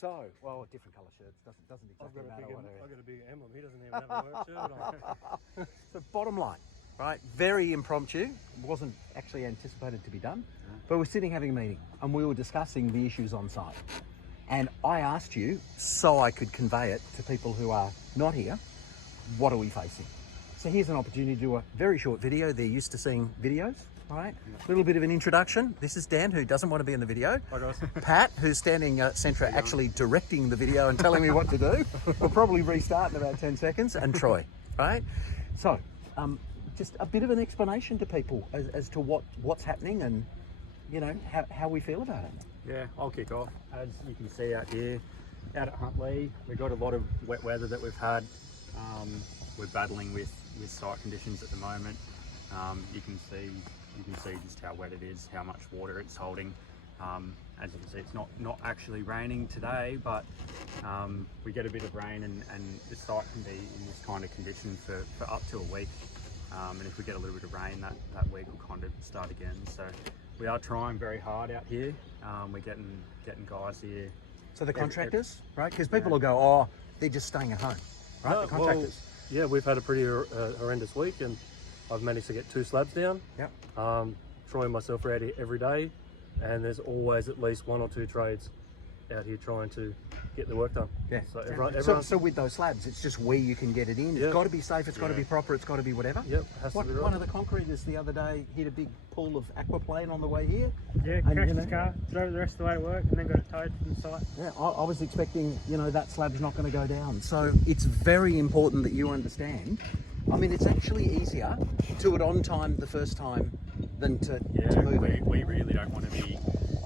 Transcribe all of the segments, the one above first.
So, well, different colour shirts doesn't exactly matter. I've got a big emblem. He doesn't even have a work shirt on. So bottom line, right? Very impromptu. Wasn't actually anticipated to be done, but we're sitting having a meeting and we were discussing the issues on site. And I asked you, so I could convey it to people who are not here, what are we facing? So here's an opportunity to do a very short video. They're used to seeing videos, all right? A little bit of an introduction. This is Dan, who doesn't want to be in the video. Hi guys. Pat, who's standing centra, actually directing the video and telling me what to do. We'll probably restart in about 10 seconds. And Troy, right? So, just a bit of an explanation to people as to what's happening and, you know, how we feel about it. Yeah, I'll kick off. As you can see out here, out at Huntley, we've got a lot of wet weather that we've had. We're battling with site conditions at the moment. You can see just how wet it is, how much water it's holding. As you can see, it's not actually raining today, but we get a bit of rain and the site can be in this kind of condition for up to a week. And if we get a little bit of rain, that week will kind of start again. So we are trying very hard out here. We're getting guys here. So the contractors, right? Because people will go, oh, they're just staying at home, right? No, the contractors. well, yeah, we've had a pretty horrendous week, and I've managed to get 2 slabs down. Yep. Troy and myself are out here every day, and there's always at least 1 or 2 trades out here trying to get the work done. Yeah. So everyone, so with those slabs, it's just where you can get it in. It's got to be safe. It's got to be proper. It's got to be whatever. Yep. Has to be right. One of the concreters the other day hit a big pool of aquaplane on the way here. Yeah, crashed his car, drove the rest of the way to work, and then got it towed from the site. Yeah, I was expecting, you know, that slab's not going to go down. So it's very important that you understand. I mean, it's actually easier to do it on time the first time than to move it. We really don't want to be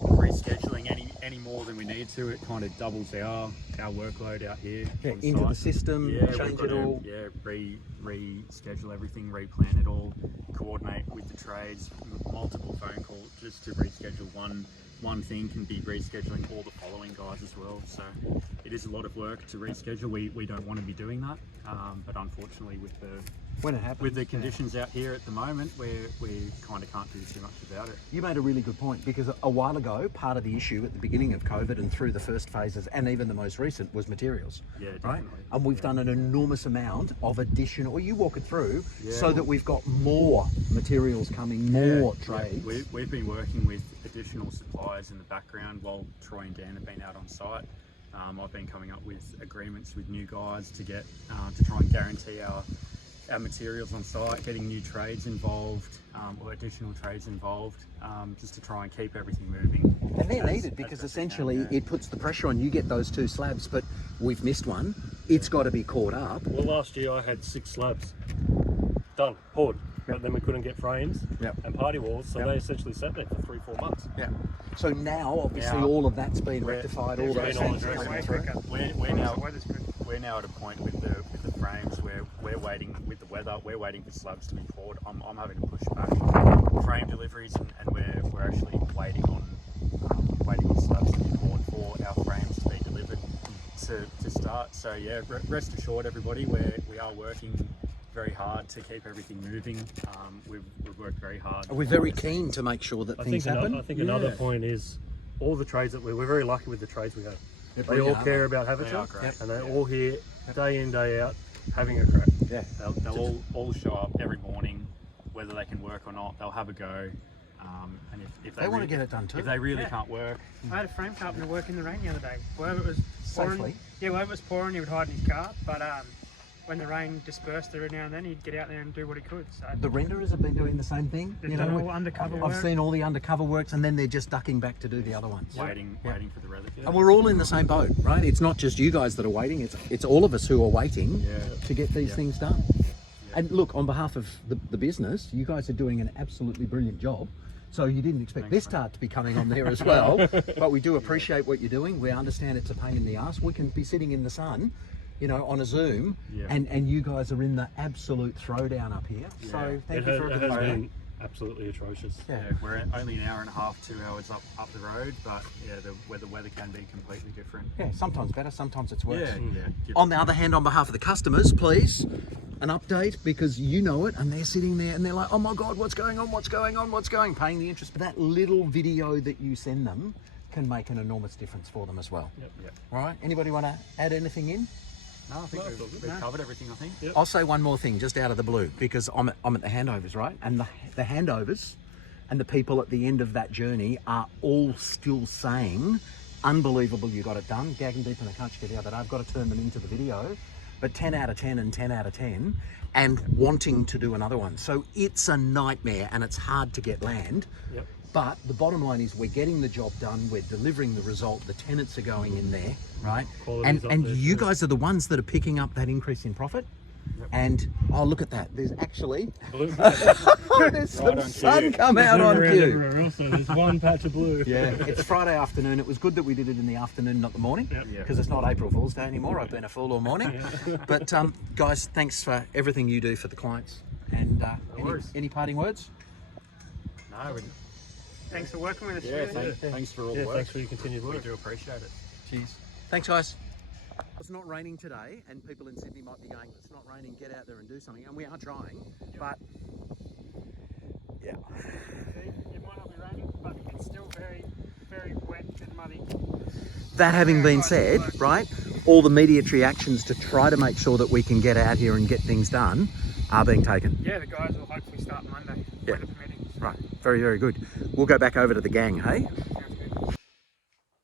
rescheduling any more than we need to. It kind of doubles our workload out here. Into site. the system, change it all. Yeah, reschedule everything, replan it all, coordinate with the trades, multiple phone calls just to reschedule one thing can be rescheduling all the following guys as well. So it is a lot of work to reschedule. We don't want to be doing that, but unfortunately When it happens, with the conditions out here at the moment, we kind of can't do too much about it. You made a really good point, because a while ago, part of the issue at the beginning of COVID and through the first phases and even the most recent was materials. Yeah, definitely. Right? And we've done an enormous amount of additional, well, you walk it through, so that we've got more materials coming, more trades. Yeah. We've been working with additional suppliers in the background while Troy and Dan have been out on site. I've been coming up with agreements with new guys to get to try and guarantee our materials on site, getting new trades involved, or additional trades involved, just to try and keep everything moving. And they're needed, because essentially it puts the pressure on. You get those 2 slabs, but we've missed one. It's got to be caught up. Well, last year I had 6 slabs done, poured, but then we couldn't get frames and party walls, so they essentially sat there for 3-4 months. Yeah. So now, obviously, all of that's been rectified. All those things are coming through. We're now at a point with the frames where we're waiting with the weather. We're waiting for slabs to be poured. I'm having to push back frame deliveries, and we're actually waiting on slabs to be poured for our frames to be delivered to start. So yeah, rest assured, everybody, we are working very hard to keep everything moving. We've worked very hard. We're very keen to make sure that things happen. I think another point is all the trades that we're very lucky with the trades we have. They all care about Habitat, and they're all here day in, day out, having a crack. Yeah. They'll all show up every morning, whether they can work or not. They'll have a go. And if they want to get it done too. If they really can't work. I had a frame carpenter work in the rain the other day. Wherever it was pouring, Safely. wherever it was pouring, he would hide in his car. But when the rain dispersed every now and then, he'd get out there and do what he could. So the renderers have been doing the same thing. they've done all undercover work. I've seen all the undercover works, and then they're just ducking back to do the other ones. Waiting for the relic. And we're all in the same boat, right? It's not just you guys that are waiting. It's all of us who are waiting to get these things done. And look, on behalf of the business, you guys are doing an absolutely brilliant job. So you didn't expect this tart to be coming on there as well, but we do appreciate what you're doing. We understand it's a pain in the ass. We can be sitting in the sun, you know, on a Zoom, and you guys are in the absolute throwdown up here. So thank you for everything. It has been absolutely atrocious. Yeah, we're only an hour and a half, 2 hours up the road, but the weather can be completely different. Yeah, sometimes better, sometimes it's worse. Yeah. On the other hand, on behalf of the customers, please, an update, because you know it, and they're sitting there and they're like, oh my God, what's going on, paying the interest. But that little video that you send them can make an enormous difference for them as well. Yep. All right. Anybody want to add anything in? No, I think we've covered everything, I think. Yep. I'll say one more thing just out of the blue, because I'm at the handovers, right? And the handovers and the people at the end of that journey are all still saying, unbelievable, you got it done. Gagging deep in the country the other day. I've got to turn them into the video, but 10 out of 10 and 10 out of 10, and wanting to do another one. So it's a nightmare and it's hard to get land. Yep. But the bottom line is we're getting the job done, we're delivering the result, the tenants are going in there, right? Quality's up And there you too. guys are the ones that are picking up that increase in profit. Yep. And oh, look at that. There's actually Blue. there's some Right on sun cue. come out Zoom on around cue. everywhere else, so there's one patch of blue. Yeah, it's Friday afternoon. It was good that we did it in the afternoon, not the morning, Yep. because it's not April Fool's Day anymore. I've been a fool all morning. But guys, thanks for everything you do for the clients. And worries. any parting words? No, Thanks for working with us. yeah, really. thanks for all Yeah, the work. thanks for your continued We work. do appreciate it. Cheers. Thanks, guys. It's not raining today, and people in Sydney might be going, it's not raining, get out there and do something. And we are trying, but yeah. See, it might not be raining, but it's still very, very wet and muddy. That having been said, right, all the immediate actions to try to make sure that we can get out here and get things done are being taken. Yeah, the guys will hopefully start Monday, Yeah. weather permitting. Right, very, very good. We'll go back over to the gang, hey? Sounds good.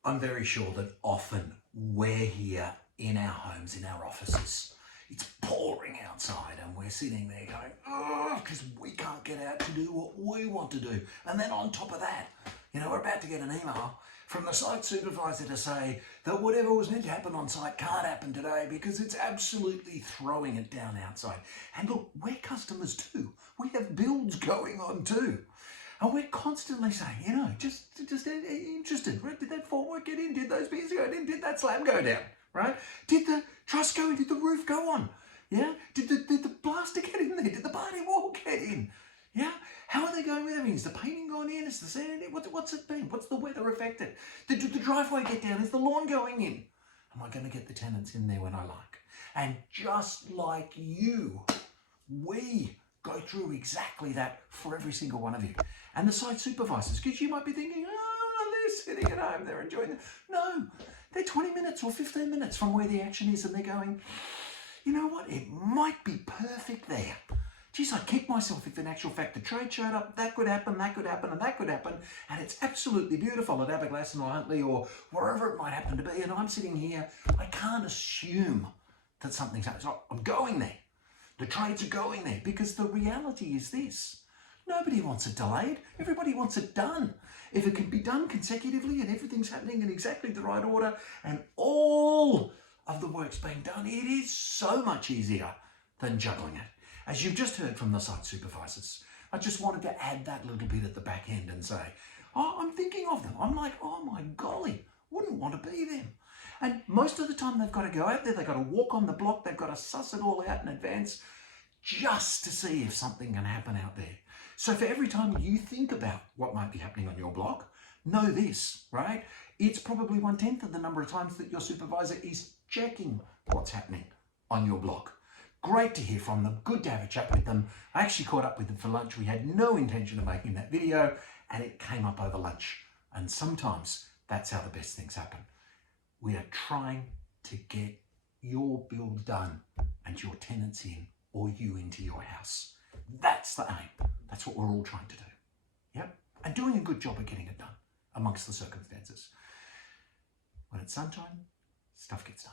I'm very sure that often we're here in our homes, in our offices. It's pouring outside and we're sitting there going, oh, because we can't get out to do what we want to do. And then on top of that, we're about to get an email from the site supervisor to say that whatever was meant to happen on site can't happen today because it's absolutely throwing it down outside. And look, we're customers too. We have builds going on too. And we're constantly saying, just interested. Did that formwork get in? Did those beams go in? Did that slab go down? Right? Did the truss go in? Did the roof go on? Yeah? Did the blaster get in there? Did the party wall get in? Yeah? How are they going with everything? Is the painting gone in? Is the sand in? What's it been? What's the weather affected? Did the driveway get down? Is the lawn going in? Am I going to get the tenants in there when I like? And just like you, we go through exactly that for every single one of you. And the site supervisors, because you might be thinking, they're sitting at home, they're enjoying it. No, they're 20 minutes or 15 minutes from where the action is and they're going, you know what, it might be perfect there. Geez, I'd kick myself if in actual fact the trade showed up, that could happen, and that could happen, and it's absolutely beautiful at Aberglasslyn or Huntley or wherever it might happen to be, and I'm sitting here, I can't assume that something's happening. So I'm going there. The trades are going there because the reality is this. Nobody wants it delayed. Everybody wants it done. If it can be done consecutively and everything's happening in exactly the right order and all of the work's being done, it is so much easier than juggling it. As you've just heard from the site supervisors, I just wanted to add that little bit at the back end and say, I'm thinking of them. I'm like, oh my golly, wouldn't want to be them. And most of the time they've got to go out there, they've got to walk on the block, they've got to suss it all out in advance just to see if something can happen out there. So for every time you think about what might be happening on your block, know this, right? It's probably 1/10 of the number of times that your supervisor is checking what's happening on your block. Great to hear from them. Good to have a chat with them. I actually caught up with them for lunch. We had no intention of making that video and it came up over lunch. And sometimes that's how the best things happen. We are trying to get your build done and your tenants in or you into your house. That's the aim. That's what we're all trying to do. Yep. And doing a good job of getting it done amongst the circumstances. When it's sunshine, stuff gets done.